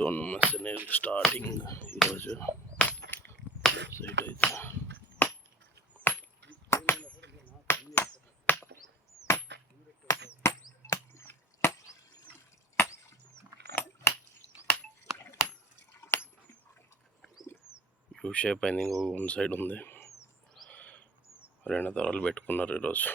Stone machinery starting ఈరోజు సైట్ అయితే U shape అయింది. ఇంకో వన్ సైడ్ ఉంది. 2 తరాలు పెట్టుకున్నారు ఈరోజు.